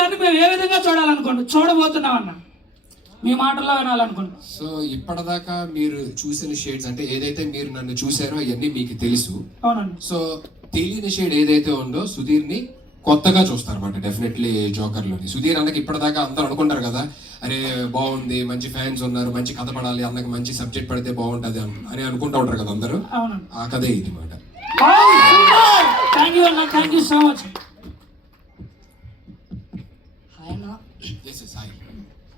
గారిని మేము ఏ విధంగా చూడబోతున్నాం అన్న మీ మాటల్లో వినాలనుకుంటున్నాం. సో ఇప్పటిదాకా మీరు చూసిన షేడ్స్ అంటే ఏదైతే మీరు నన్ను చూసారో అవన్నీ మీకు తెలుసు. అవునండి. సో తెలియని షేడ్ ఏదైతే ఉందో సుధీర్ని కొత్తగా చూస్తారన్నమాట డెఫినెట్లీ జోకర్లోని. సుధీర్ అన్నకి ఇప్పటిదాకా అందరూ అనుకుంటారు కదా, అరే బాగుంది, మంచి ఫ్యాన్స్ ఉన్నారు, మంచి కథ పడాలి, అన్నకి మంచి సబ్జెక్ట్ పడితే బాగుంటుంది అని అనుకుంటూ ఉంటారు కదా అందరూ. ఆ కథే ఇది మాట. Thank you so much. Hi అన్న. Yes yes hi.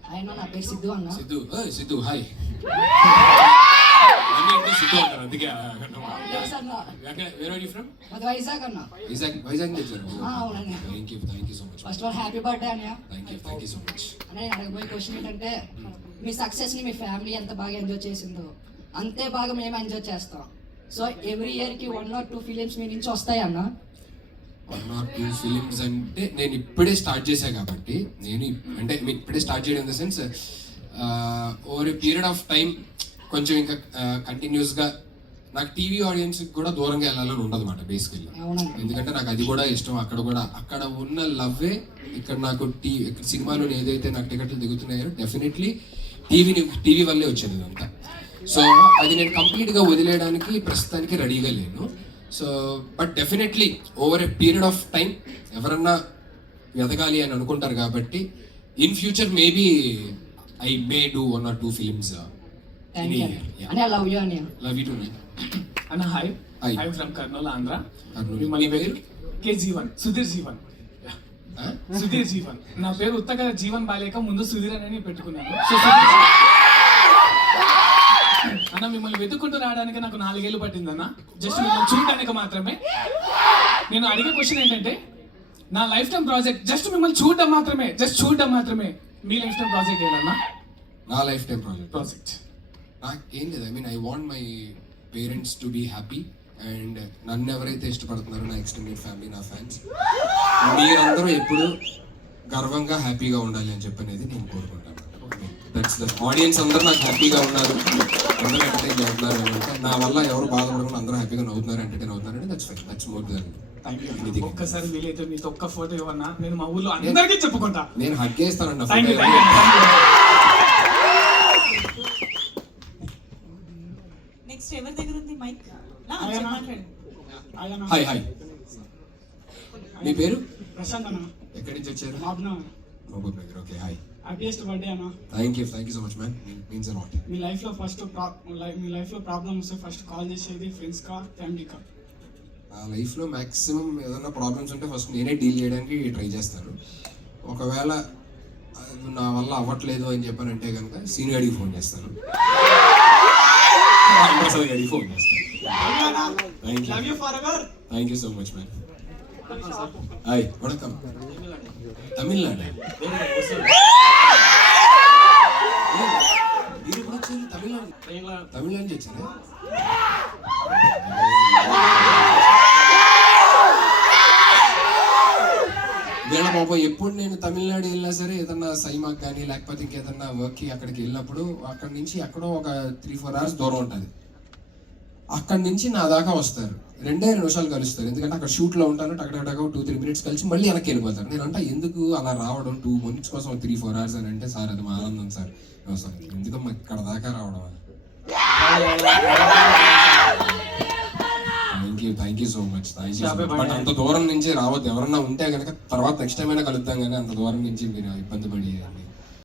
హాయ్ అన్న, నా పేరు సిద్ధు అన్న. సిద్ధు హాయ్. సిద్ధు అంటారు అందుకే. వైజాగ్ అన్న. వైజాగ్ తెచ్చారు. అవునండి. Thank you so much. First of all happy birthday అన్నయ్య. Thank you so much. అనే అడగబోయే క్వశ్చన్ ఏంటంటే, మీ సక్సెస్ ని మీ ఫ్యామిలీ ఎంత బాగా ఎంజాయ్ చేసిందో అంతే బాగా మేము ఎంజాయ్ చేస్తాం. సో ఎవ్రీ ఇయర్ కి 1 or 2 ఫిలిమ్స్ మీ నుంచి వస్తాయి అన్న. 1 or 2 ఫిలిమ్స్ అంటే నేను ఇప్పుడే స్టార్ట్ చేశా కాబట్టి అంటే ఇప్పుడే స్టార్ట్ చేయడం in the sense over a period of time కొంచెం ఇంకా కంటిన్యూస్గా నాకు టీవీ ఆడియన్స్ కూడా దూరంగా వెళ్ళాలని ఉండదు అన్నమాట బేసికల్లీ. ఎందుకంటే నాకు అది కూడా ఇష్టం. అక్కడ ఉన్న లవ్వే ఇక్కడ నాకు ఇక్కడ సినిమాలో ఏదైతే నాకు టికెట్లు దిగుతున్నాయో డెఫినెట్లీ టీవీ వల్లే వచ్చేది ఇదంతా. సో అది నేను కంప్లీట్గా వదిలేయడానికి ప్రస్తుతానికి రెడీగా లేను. So but definitely over a period of time ఎవరన్నా ఎదగాలి అని అనుకుంటారు కాబట్టి in future maybe I may do 1 or 2 films. Love you అన్నయ్య. లవ్ యూ టు అన్న. Hi. I from Kurnool, Andhra. మిమ్మల్ని పేరు K-G1 సుధీర్ జీవన్. సుధీర్ జీవన్. నా పేరు ఉత్తగా జీవన్ బాలేక ముందు సుధీర్ అని పెట్టుకున్నాను. అన్న మిమ్మల్ని వెతుక్కుంటూ రావడానికి నాకు 4 ఏళ్ళు పట్టిందన్న, జస్ట్ మిమ్మల్ని చూడడానికి మాత్రమే. నేను అడిగే క్వశ్చన్ ఏంటంటే, నా లైఫ్ టైం ప్రాజెక్ట్ జస్ట్ మిమ్మల్ని చూడడం మాత్రమే. మీ లైఫ్ టైం ప్రాజెక్ట్ ఏదన్నా? నా లైఫ్ టైం ప్రాజెక్ట్ నాకేం లేదు. I want my parents to be happy and నన్ను ఎవరైతే ఇష్టపడుతున్నారో నా ఎక్స్టెండెడ్ ఫ్యామిలీ, నా ఫ్యాన్స్, మీరందరూ ఎప్పుడు గర్వంగా హ్యాపీగా ఉండాలి అని చెప్పనేది నేను కోరుకుంటాను. That's the audience. అందరూ నాకు హ్యాపీగా ఉన్నారు, అందరూ ఎంటర్టైన్ అవుతున్నారు అంటే నా వల్ల ఎవరు బాధపడకుండా అందరూ హ్యాపీగా నవ్వుతున్నారు, ఎంటర్టైన్ అవుతున్నారు అంటే దట్స్ మోర్ దెన్. ఒక్కసారి వీలైతే మీతో ఒక్క ఫోటో ఇవ్వన్నా, నేను మా ఊళ్ళో అందరికీ చెప్పుకుంటా. నేను హగ్ చేస్తానండి. నెక్స్ట్ ఎవరి దగ్గర ఉంది మైక్? Hi hi. మీ పేరు? ప్రశాంత్ అన్న. ఎక్కడి నుంచి వచ్చారు? Mahabubnagar. Okay hi. Happiest birthday అన్న. Thank you so much man. Means a lot. మీ లైఫ్ లో ప్రాబ్లమ్ వస్తే ఫస్ట్ కాల్ చేసేది ఫ్రెండ్స్ కా ఫ్యామిలీ కా? నా లైఫ్లో మ్యాక్సిమం ఏదైనా ప్రాబ్లమ్స్ ఉంటే ఫస్ట్ నేనే డీల్ చేయడానికి ట్రై చేస్తాను. ఒకవేళ నా వల్ల అవ్వట్లేదు అని చెప్పానంటే కనుక సీనియర్ గడికి ఫోన్ చేస్తాను. ఫోన్ చేస్తాను. Thank you so much man. Hi vanakkam. Tamil Nadu. మీరు ఇప్పుడు వచ్చారు తమిళనాడు నుంచి వచ్చారా? వీళ్ళ పాపం ఎప్పుడు నేను తమిళనాడు వెళ్ళినా సరే ఏదన్నా సైమాకి కానీ లేకపోతే ఇంకేదన్నా వర్క్కి అక్కడికి వెళ్ళినప్పుడు అక్కడి నుంచి ఎక్కడో ఒక 3-4 hours దూరం ఉంటుంది. అక్కడి నుంచి నా దాకా వస్తారు, 2 నిమిషాలు కలుస్తారు. ఎందుకంటే అక్కడ షూట్లో ఉంటాను, టకటక 2-3 minutes కలిసి మళ్ళీ వెనక్కి వెళ్ళిపోతారు. నేను అంటే ఎందుకు అలా రావడం 2 minutes కోసం 3-4 hours అని అంటే, సార్ అది మా ఆనందం సార్. సార్ ఎందుకు ఇక్కడ దాకా రావడం. Thank you so much. But అంత దూరం నుంచి రావద్దు. ఎవరన్నా ఉంటే కనుక తర్వాత నెక్స్ట్ టైం అయినా కలుద్దాం, కానీ అంత దూరం నుంచి మీరు ఇబ్బంది పడి